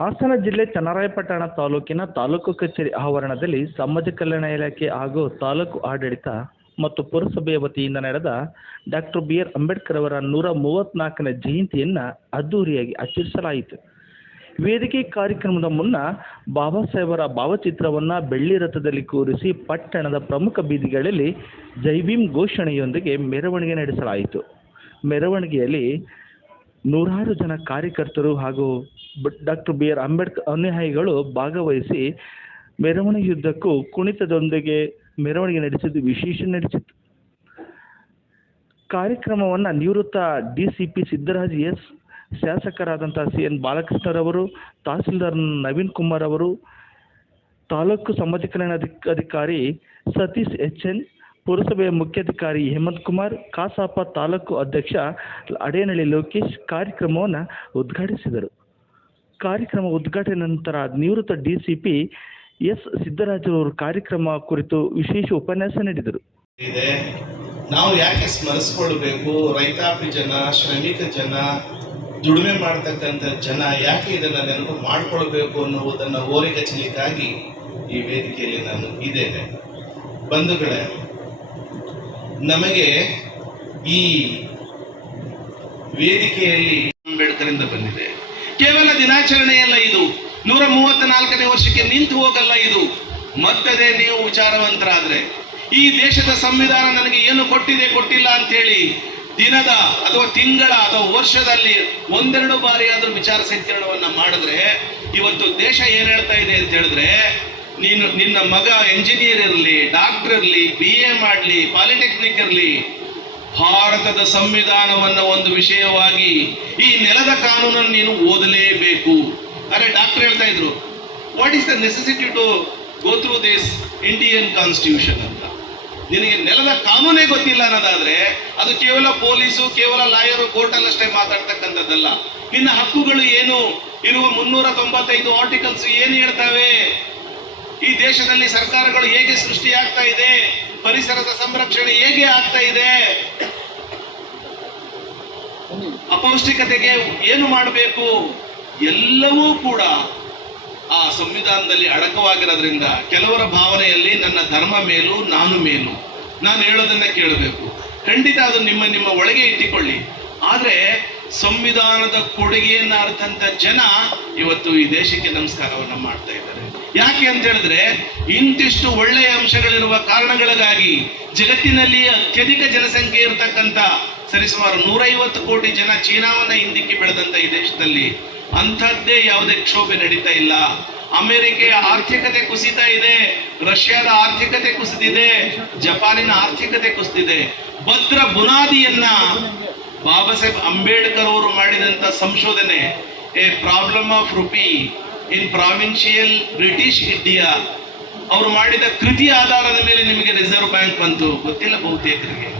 ಹಾಸನ ಜಿಲ್ಲೆ ಚನ್ನರಾಯಪಟ್ಟಣ ತಾಲೂಕಿನ ತಾಲೂಕು ಕಚೇರಿ ಆವರಣದಲ್ಲಿ ಸಮಾಜ ಕಲ್ಯಾಣ ಇಲಾಖೆ ಹಾಗೂ ತಾಲೂಕು ಆಡಳಿತ ಮತ್ತು ಪುರಸಭೆಯ ವತಿಯಿಂದ ನಡೆದ ಡಾಕ್ಟರ್ ಬಿ.ಆರ್. ಅಂಬೇಡ್ಕರ್ ಅವರ 134ನೇ ಜಯಂತಿಯನ್ನು ಅದ್ದೂರಿಯಾಗಿ ಆಚರಿಸಲಾಯಿತು. ವೇದಿಕೆ ಕಾರ್ಯಕ್ರಮದ ಮುನ್ನ ಬಾಬಾ ಸಾಹೇಬರ ಭಾವಚಿತ್ರವನ್ನು ಬೆಳ್ಳಿ ರಥದಲ್ಲಿ ಕೂರಿಸಿ ಪಟ್ಟಣದ ಪ್ರಮುಖ ಬೀದಿಗಳಲ್ಲಿ ಜೈ ಭೀಮ್ ಘೋಷಣೆಯೊಂದಿಗೆ ಮೆರವಣಿಗೆ ನಡೆಸಲಾಯಿತು. ಮೆರವಣಿಗೆಯಲ್ಲಿ ನೂರಾರು ಜನ ಕಾರ್ಯಕರ್ತರು ಹಾಗೂ ಡಾಕ್ಟರ್ ಬಿ.ಆರ್. ಅಂಬೇಡ್ಕರ್ ಅನುಯಾಯಿಗಳು ಭಾಗವಹಿಸಿ ಮೆರವಣಿಗೆಯುದ್ದಕ್ಕೂ ಕುಣಿತದೊಂದಿಗೆ ಮೆರವಣಿಗೆ ನಡೆಸಿದ್ದು ವಿಶೇಷ ನಡೆಸಿತು. ಕಾರ್ಯಕ್ರಮವನ್ನು ನಿವೃತ್ತ ಡಿಸಿಪಿ ಸಿದ್ದರಾಜ್ ಎಸ್, ಶಾಸಕರಾದಂಥ ಸಿ.ಎನ್. ಬಾಲಕೃಷ್ಣರವರು, ತಹಸೀಲ್ದಾರ್ ನವೀನ್ ಕುಮಾರ್ ಅವರು, ತಾಲೂಕು ಸಮಾಜ ಕಲ್ಯಾಣ ಅಧಿಕಾರಿ ಸತೀಶ್ ಎಚ್.ಎನ್., ಪುರಸಭೆಯ ಮುಖ್ಯಾಧಿಕಾರಿ ಹೇಮಂತ್ ಕುಮಾರ್, ಕಸಾಪ ತಾಲೂಕು ಅಧ್ಯಕ್ಷ ಅಡೇನಹಳ್ಳಿ ಲೋಕೇಶ್ ಕಾರ್ಯಕ್ರಮವನ್ನು ಉದ್ಘಾಟಿಸಿದರು. ಕಾರ್ಯಕ್ರಮ ಉದ್ಘಾಟನೆ ನಂತರ ನಿವೃತ್ತ ಡಿಸಿಪಿ ಎಸ್. ಸಿದ್ದರಾಜರವರು ಕಾರ್ಯಕ್ರಮ ಕುರಿತು ವಿಶೇಷ ಉಪನ್ಯಾಸ ನೀಡಿದರು. ನಾವು ಯಾಕೆ ಸ್ಮರಿಸ್ಕೊಳ್ಬೇಕು? ರೈತಾಪಿ ಜನ, ಶ್ರಮಿಕ ಜನ, ದುಡಿಮೆ ಮಾಡತಕ್ಕಂಥ ಜನ ಯಾಕೆ ಇದನ್ನು ನೆನಪು ಮಾಡಿಕೊಳ್ಬೇಕು ಅನ್ನುವುದನ್ನು ಓರಿಗಚ್ಚಲಿಕ್ಕಾಗಿ ಈ ವೇದಿಕೆಯಲ್ಲಿ ನಾನು ಇದ್ದೇನೆ. ಬಂಧುಗಳೇ, ನಮಗೆ ಈ ವೇದಿಕೆಯಲ್ಲಿ ಅಂಬೇಡ್ಕರಿಂದ ಬಂದಿದೆ. ಕೇವಲ ದಿನಾಚರಣೆಯಲ್ಲ ಇದು, 134ನೇ ವರ್ಷಕ್ಕೆ ನಿಂತು ಹೋಗಲ್ಲ ಇದು. ಮತ್ತದೇ ನೀವು ವಿಚಾರವಂತರಾದ್ರೆ ಈ ದೇಶದ ಸಂವಿಧಾನ ನನಗೆ ಏನು ಕೊಟ್ಟಿದೆ ಕೊಟ್ಟಿಲ್ಲ ಅಂತೇಳಿ ದಿನದ ಅಥವಾ ತಿಂಗಳ ಅಥವಾ ವರ್ಷದಲ್ಲಿ ಒಂದೆರಡು ಬಾರಿ ಆದರೂ ವಿಚಾರ ಸಂಕಿರಣವನ್ನ ಮಾಡಿದ್ರೆ ಇವತ್ತು ದೇಶ ಏನ್ ಹೇಳ್ತಾ ಇದೆ ಅಂತ ಹೇಳಿದ್ರೆ, ನಿನ್ನ ಮಗ ಎಂಜಿನಿಯರ್ ಇರಲಿ, ಡಾಕ್ಟರ್ ಇರಲಿ, BA ಮಾಡಲಿ, ಪಾಲಿಟೆಕ್ನಿಕ್ ಇರಲಿ, ಭಾರತದ ಸಂವಿಧಾನವನ್ನ ಒಂದು ವಿಷಯವಾಗಿ ಈ ನೆಲದ ಕಾನೂನನ್ನು ನೀನು ಓದಲೇಬೇಕು. ಅರೆ ಡಾಕ್ಟರ್ ಹೇಳ್ತಾ ಇದ್ರು, what is the necessity to go through this Indian constitution ಅಂತ. ನಿನಗೆ ನೆಲದ ಕಾನೂನೇ ಗೊತ್ತಿಲ್ಲ ಅನ್ನೋದಾದ್ರೆ ಅದು ಕೇವಲ ಪೊಲೀಸು, ಕೇವಲ ಲಾಯರು, ಕೋರ್ಟಲ್ಲಷ್ಟೇ ಮಾತಾಡ್ತಕ್ಕಂಥದ್ದಲ್ಲ. ನಿನ್ನ ಹಕ್ಕುಗಳು ಏನು, ಇರುವ 395 ಆರ್ಟಿಕಲ್ಸ್ ಏನು ಹೇಳ್ತವೆ, ಈ ದೇಶದಲ್ಲಿ ಸರ್ಕಾರಗಳು ಹೇಗೆ ಸೃಷ್ಟಿಯಾಗ್ತಾ ಇದೆ, ಪರಿಸರದ ಸಂರಕ್ಷಣೆ ಹೇಗೆ ಆಗ್ತಾ ಇದೆ, ಅಪೌಷ್ಟಿಕತೆಗೆ ಏನು ಮಾಡಬೇಕು, ಎಲ್ಲವೂ ಕೂಡ ಆ ಸಂವಿಧಾನದಲ್ಲಿ ಅಡಕವಾಗಿರೋದ್ರಿಂದ ಕೆಲವರ ಭಾವನೆಯಲ್ಲಿ ನನ್ನ ಧರ್ಮ ಮೇಲು, ನಾನು ಮೇಲು, ನಾನು ಹೇಳೋದನ್ನ ಕೇಳಬೇಕು. ಖಂಡಿತ ಅದು ನಿಮ್ಮ ಒಳಗೆ ಇಟ್ಟುಕೊಳ್ಳಿ. ಆದರೆ ಸಂವಿಧಾನದ ಕೊಡುಗೆಯನ್ನ ಅರ್ಥಂತ ಜನ ಇವತ್ತು ಈ ದೇಶಕ್ಕೆ ನಮಸ್ಕಾರವನ್ನು ಮಾಡ್ತಾ ಇದ್ದಾರೆ. ಯಾಕೆ ಅಂತ ಹೇಳಿದ್ರೆ, ಇಂತಿಷ್ಟು ಒಳ್ಳೆಯ ಅಂಶಗಳಿರುವ ಕಾರಣಗಳಿಗಾಗಿ ಜಗತ್ತಿನಲ್ಲಿ ಅತ್ಯಧಿಕ ಜನಸಂಖ್ಯೆ ಇರತಕ್ಕಂಥ ಸರಿಸುಮಾರು 150 ಕೋಟಿ ಜನ ಚೀನಾವನ್ನ ಹಿಂದಿಕ್ಕಿ ಬೆಳೆದಂತ ಈ ದೇಶದಲ್ಲಿ ಅಂಥದ್ದೇ ಯಾವುದೇ ಕ್ಷೋಭೆ ನಡೀತಾ ಇಲ್ಲ. ಅಮೆರಿಕೆಯ ಆರ್ಥಿಕತೆ ಕುಸಿತಾ ಇದೆ, ರಷ್ಯಾದ ಆರ್ಥಿಕತೆ ಕುಸಿದಿದೆ, ಜಪಾನಿನ ಆರ್ಥಿಕತೆ ಕುಸಿದಿದೆ. ಭದ್ರ ಬುನಾದಿಯನ್ನ ಬಾಬಾ ಸಾಹೇಬ್ ಅಂಬೇಡ್ಕರ್ ಅವರು ಮಾಡಿದಂತ ಸಂಶೋಧನೆ, A problem of rupee in provincial British India, ಅವರು ಮಾಡಿದ ಕೃತಿ ಆಧಾರದ ಮೇಲೆ ನಿಮಗೆ ರಿಸರ್ವ್ ಬ್ಯಾಂಕ್ ಬಂತು, ಗೊತ್ತಿಲ್ಲ ಬಹುತೇಕರಿಗೆ.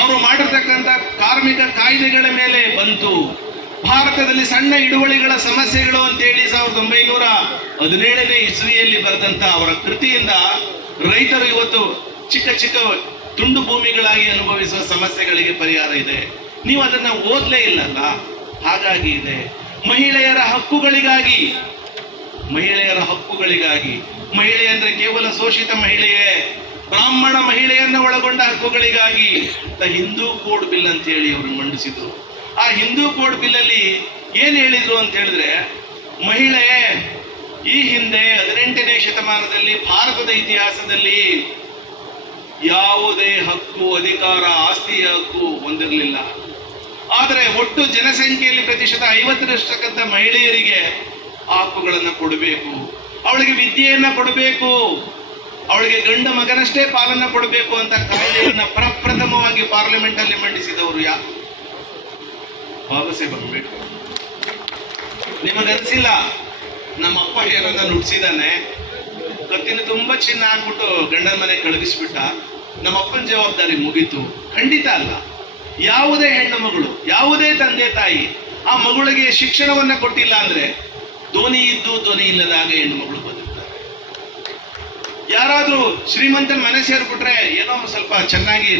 ಅವರು ಮಾಡಿರ್ತಕ್ಕಂಥ ಕಾರ್ಮಿಕ ಕಾಯ್ದೆಗಳ ಮೇಲೆ ಬಂತು. ಭಾರತದಲ್ಲಿ ಸಣ್ಣ ಹಿಡುವಳಿಗಳ ಸಮಸ್ಯೆಗಳು ಅಂತೇಳಿ 1917ನೇ ಇಸ್ವಿಯಲ್ಲಿ ಬರೆದಂತ ಅವರ ಕೃತಿಯಿಂದ ರೈತರು ಇವತ್ತು ಚಿಕ್ಕ ಚಿಕ್ಕ ತುಂಡು ಭೂಮಿಗಳಾಗಿ ಅನುಭವಿಸುವ ಸಮಸ್ಯೆಗಳಿಗೆ ಪರಿಹಾರ ಇದೆ. ನೀವು ಅದನ್ನ ಓದ್ಲೇ ಇಲ್ಲಲ್ಲ, ಹಾಗಾಗಿ ಇದೆ. ಮಹಿಳೆಯರ ಹಕ್ಕುಗಳಿಗಾಗಿ, ಮಹಿಳೆ ಅಂದ್ರೆ ಕೇವಲ ಶೋಷಿತ ಮಹಿಳೆಯೇ, ಬ್ರಾಹ್ಮಣ ಮಹಿಳೆಯನ್ನ ಒಳಗೊಂಡ ಹಕ್ಕುಗಳಿಗಾಗಿ ಹಿಂದೂ ಕೋಡ್ ಬಿಲ್ ಅಂತ ಹೇಳಿ ಅವರು ಮಂಡಿಸಿದ್ರು. ಆ ಹಿಂದೂ ಕೋಡ್ ಬಿಲ್ ಅಲ್ಲಿ ಏನ್ ಹೇಳಿದ್ರು ಅಂತ ಹೇಳಿದ್ರೆ, ಮಹಿಳೆ ಈ ಹಿಂದೆ 18ನೇ ಶತಮಾನದಲ್ಲಿ ಭಾರತದ ಇತಿಹಾಸದಲ್ಲಿ ಯಾವುದೇ ಹಕ್ಕು, ಅಧಿಕಾರ, ಆಸ್ತಿಯ ಹಕ್ಕು ಹೊಂದಿರಲಿಲ್ಲ. ಆದರೆ ಒಟ್ಟು ಜನಸಂಖ್ಯೆಯಲ್ಲಿ ಪ್ರತಿಶತ 50ರಷ್ಟಕ್ಕಂಥ ಮಹಿಳೆಯರಿಗೆ ಆ ಹಕ್ಕುಗಳನ್ನು ಕೊಡಬೇಕು, ಅವಳಿಗೆ ವಿದ್ಯೆಯನ್ನ ಕೊಡಬೇಕು, ಅವಳಿಗೆ ಗಂಡ ಮಗನಷ್ಟೇ ಪಾಲನ್ನ ಕೊಡಬೇಕು ಅಂತ ಕಾಯ್ದೆಯನ್ನ ಪ್ರಪ್ರಥಮವಾಗಿ ಪಾರ್ಲಿಮೆಂಟ್ ಅಲ್ಲಿ ಮಂಡಿಸಿದವರು ಯಾರು? ಬಾಬಾ ಸಾಹೇಬ್ ಅಂಬೇಡ್ಕರ್. ನಿಮಗನ್ಸಿಲ್ಲ ನಮ್ಮಪ್ಪ ಏನನ್ನ ನುಡ್ಸಿದಾನೆ, ಕತ್ತಿನ ತುಂಬಾ ಚಿನ್ನ ಹಾಕ್ಬಿಟ್ಟು ಗಂಡನ ಮನೆ ಕಳುಹಿಸ್ಬಿಟ್ಟ, ನಮ್ಮಪ್ಪನ ಜವಾಬ್ದಾರಿ ಮುಗೀತು? ಖಂಡಿತ ಅಲ್ಲ. ಯಾವುದೇ ಹೆಣ್ಣು ಮಗಳು, ಯಾವುದೇ ತಂದೆ ತಾಯಿ ಆ ಮಗಳಿಗೆ ಶಿಕ್ಷಣವನ್ನ ಕೊಟ್ಟಿಲ್ಲ ಅಂದ್ರೆ ಧ್ವನಿ ಇದ್ದು ಧ್ವನಿ ಇಲ್ಲದಾಗ ಹೆಣ್ಣು ಮಗಳು ಬದುಕ್ತಾರೆ. ಯಾರಾದ್ರೂ ಶ್ರೀಮಂತನ ಮನೆ ಸೇರ್ಬಿಟ್ರೆ ಏನೋ ಸ್ವಲ್ಪ ಚೆನ್ನಾಗಿ,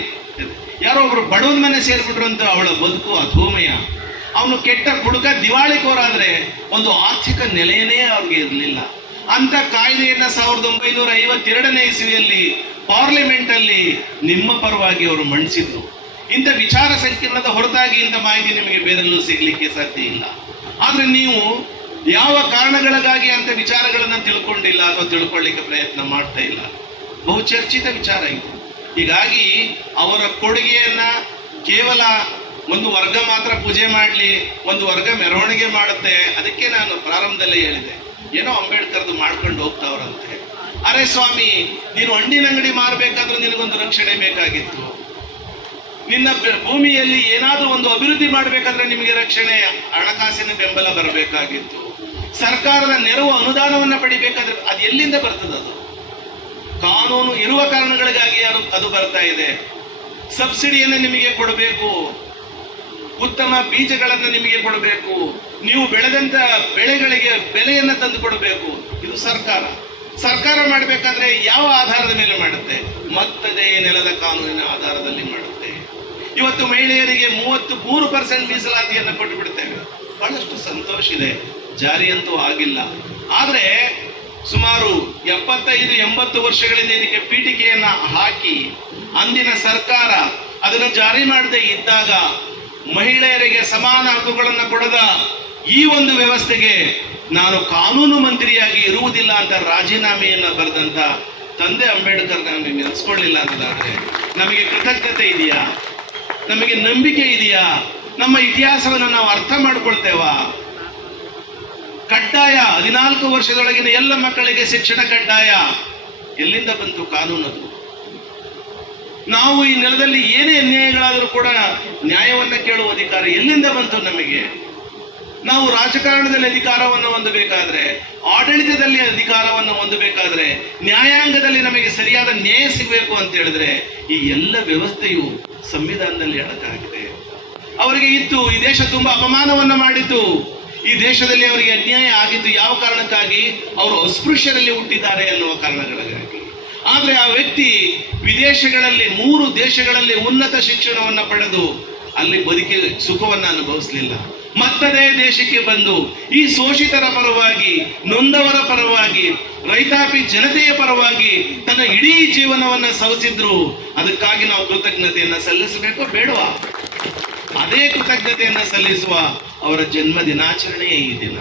ಯಾರೋ ಒಬ್ರು ಬಡವನ ಮನೆ ಸೇರ್ಬಿಟ್ರು ಅಂತ ಅವಳ ಬದುಕು ಅಧೋಮಯ. ಅವನು ಕೆಟ್ಟ ಕುಡುಕ ದಿವಾಳಿಕೋರಾದ್ರೆ ಒಂದು ಆರ್ಥಿಕ ನೆಲೆಯೇ ಅವ್ರಿಗೆ ಇರಲಿಲ್ಲ. ಅಂತ ಕಾಯ್ದೆಯನ್ನ 1952ನೇ ಇಸವಿಯಲ್ಲಿ ಪಾರ್ಲಿಮೆಂಟ್ ಅಲ್ಲಿ ನಿಮ್ಮ ಪರವಾಗಿ ಅವರು ಮಂಡಿಸಿದ್ರು. ಇಂಥ ವಿಚಾರ ಸಂಕಿರಣದ ಹೊರತಾಗಿ ಇಂಥ ಮಾಹಿತಿ ನಿಮಗೆ ಬೇರೆಲ್ಲೂ ಸಿಗ್ಲಿಕ್ಕೆ ಸಾಧ್ಯ ಇಲ್ಲ. ಆದ್ರೆ ನೀವು ಯಾವ ಕಾರಣಗಳಿಗಾಗಿ ಅಂತ ವಿಚಾರಗಳನ್ನ ತಿಳ್ಕೊಂಡಿಲ್ಲ ಅಥವಾ ತಿಳ್ಕೊಳ್ಳಿಕ್ಕೆ ಪ್ರಯತ್ನ ಮಾಡ್ತಾ ಇಲ್ಲ. ಬಹುಚರ್ಚಿತ ವಿಚಾರ ಇದು. ಹೀಗಾಗಿ ಅವರ ಕೊಡುಗೆಯನ್ನ ಕೇವಲ ಒಂದು ವರ್ಗ ಮಾತ್ರ ಪೂಜೆ ಮಾಡಲಿ, ಒಂದು ವರ್ಗ ಮೆರವಣಿಗೆ ಮಾಡುತ್ತೆ. ಅದಕ್ಕೆ ನಾನು ಪ್ರಾರಂಭದಲ್ಲೇ ಹೇಳಿದೆ, ಏನೋ ಅಂಬೇಡ್ಕರ್ದು ಮಾಡ್ಕೊಂಡು ಹೋಗ್ತಾವ್ರಂತೆ. ಅರೆ ಸ್ವಾಮಿ, ನೀನು ಹಣ್ಣಿನ ಅಂಗಡಿ ಮಾರಬೇಕಾದ್ರೂ ನಿನಗೊಂದು ರಕ್ಷಣೆ ಬೇಕಾಗಿತ್ತು. ನಿನ್ನ ಭೂಮಿಯಲ್ಲಿ ಏನಾದರೂ ಒಂದು ಅಭಿವೃದ್ಧಿ ಮಾಡಬೇಕಾದ್ರೆ ನಿಮಗೆ ರಕ್ಷಣೆ, ಹಣಕಾಸಿನ ಬೆಂಬಲ ಬರಬೇಕಾಗಿತ್ತು. ಸರ್ಕಾರದ ನೆರವು ಅನುದಾನವನ್ನ ಪಡಿಬೇಕಾದ್ರೆ ಅದು ಎಲ್ಲಿಂದ ಬರ್ತದೆ? ಅದು ಕಾನೂನು ಇರುವ ಕಾರಣಗಳಿಗಾಗಿ ಅದು ಬರ್ತಾ ಇದೆ. ಸಬ್ಸಿಡಿಯನ್ನು ನಿಮಗೆ ಕೊಡಬೇಕು, ಉತ್ತಮ ಬೀಜಗಳನ್ನು ನಿಮಗೆ ಕೊಡಬೇಕು, ನೀವು ಬೆಳೆದಂತ ಬೆಳೆಗಳಿಗೆ ಬೆಲೆಯನ್ನು ತಂದು ಕೊಡಬೇಕು. ಇದು ಸರ್ಕಾರ ಮಾಡಬೇಕಾದ್ರೆ ಯಾವ ಆಧಾರದ ಮೇಲೆ ಮಾಡುತ್ತೆ? ಮತ್ತದೇ ನೆಲದ ಕಾನೂನಿನ ಆಧಾರದಲ್ಲಿ ಮಾಡುತ್ತೆ. ಇವತ್ತು ಮಹಿಳೆಯರಿಗೆ 33% ಮೀಸಲಾತಿಯನ್ನು ಕೊಟ್ಟು ಬಿಡ್ತೇವೆ. ಬಹಳಷ್ಟು ಸಂತೋಷ ಇದೆ, ಜಾರಿಯಂತೂ ಆಗಿಲ್ಲ. ಆದ್ರೆ ಸುಮಾರು 75-80 ವರ್ಷಗಳಿಂದ ಇದಕ್ಕೆ ಪೀಠಿಕೆಯನ್ನ ಹಾಕಿ ಅಂದಿನ ಸರ್ಕಾರ ಅದನ್ನು ಜಾರಿ ಮಾಡದೆ ಇದ್ದಾಗ ಮಹಿಳೆಯರಿಗೆ ಸಮಾನ ಹಕ್ಕುಗಳನ್ನು ಕೊಡದ ಈ ಒಂದು ವ್ಯವಸ್ಥೆಗೆ ನಾನು ಕಾನೂನು ಮಂತ್ರಿಯಾಗಿ ಇರುವುದಿಲ್ಲ ಅಂತ ರಾಜೀನಾಮೆಯನ್ನ ಬರೆದಂತ ತಂದೆ ಅಂಬೇಡ್ಕರ್ ನಮಗೆ ನೆನೆಸ್ಕೊಳ್ಳಿಲ್ಲ ಅಂತಂದ್ರೆ ನಮಗೆ ಕೃತಜ್ಞತೆ ಇದೆಯಾ? ನಮಗೆ ನಂಬಿಕೆ ಇದೆಯಾ? ನಮ್ಮ ಇತಿಹಾಸವನ್ನು ನಾವು ಅರ್ಥ ಮಾಡ್ಕೊಳ್ತೇವಾ? ಕಡ್ಡಾಯ 14 ವರ್ಷದೊಳಗಿನ ಎಲ್ಲ ಮಕ್ಕಳಿಗೆ ಶಿಕ್ಷಣ ಕಡ್ಡಾಯ. ಎಲ್ಲಿಂದ ಬಂತು ಕಾನೂನದು? ನಾವು ಈ ನೆಲದಲ್ಲಿ ಏನೇ ಅನ್ಯಾಯಗಳಾದರೂ ಕೂಡ ನ್ಯಾಯವನ್ನ ಕೇಳುವ ಅಧಿಕಾರ ಎಲ್ಲಿಂದ ಬಂತು ನಮಗೆ? ನಾವು ರಾಜಕಾರಣದಲ್ಲಿ ಅಧಿಕಾರವನ್ನು ಹೊಂದಬೇಕಾದ್ರೆ, ಆಡಳಿತದಲ್ಲಿ ಅಧಿಕಾರವನ್ನು ಹೊಂದಬೇಕಾದ್ರೆ, ನ್ಯಾಯಾಂಗದಲ್ಲಿ ನಮಗೆ ಸರಿಯಾದ ನ್ಯಾಯ ಸಿಗಬೇಕು ಅಂತ ಹೇಳಿದ್ರೆ ಈ ಎಲ್ಲ ವ್ಯವಸ್ಥೆಯು ಸಂವಿಧಾನದಲ್ಲಿ ಅಡಕಾಗಿದೆ. ಅವರಿಗೆ ಇತ್ತು, ಈ ದೇಶ ತುಂಬಾ ಅಪಮಾನವನ್ನ ಮಾಡಿತು, ಈ ದೇಶದಲ್ಲಿ ಅವರಿಗೆ ಅನ್ಯಾಯ ಆಗಿತ್ತು. ಯಾವ ಕಾರಣಕ್ಕಾಗಿ? ಅವರು ಅಸ್ಪೃಶ್ಯರಲ್ಲಿ ಹುಟ್ಟಿದ್ದಾರೆ ಅನ್ನುವ ಕಾರಣಗಳಿಗಾಗಿ. ಆದ್ರೆ ಆ ವ್ಯಕ್ತಿ ವಿದೇಶಗಳಲ್ಲಿ 3 ದೇಶಗಳಲ್ಲಿ ಉನ್ನತ ಶಿಕ್ಷಣವನ್ನು ಪಡೆದು ಅಲ್ಲಿ ಬದುಕಿ ಸುಖವನ್ನು ಅನುಭವಿಸಲಿಲ್ಲ. ಮತ್ತದೇ ದೇಶಕ್ಕೆ ಬಂದು ಈ ಶೋಷಿತರ ಪರವಾಗಿ, ನೊಂದವರ ಪರವಾಗಿ, ರೈತಾಪಿ ಜನತೆಯ ಪರವಾಗಿ ತನ್ನ ಇಡೀ ಜೀವನವನ್ನು ಸವಸಿದ್ರು. ಅದಕ್ಕಾಗಿ ನಾವು ಕೃತಜ್ಞತೆಯನ್ನು ಸಲ್ಲಿಸಬೇಕೋ ಬೇಡವಾ? ಅದೇ ಕೃತಜ್ಞತೆಯನ್ನು ಸಲ್ಲಿಸುವ ಅವರ ಜನ್ಮ ದಿನಾಚರಣೆಯೇ ಈ ದಿನ.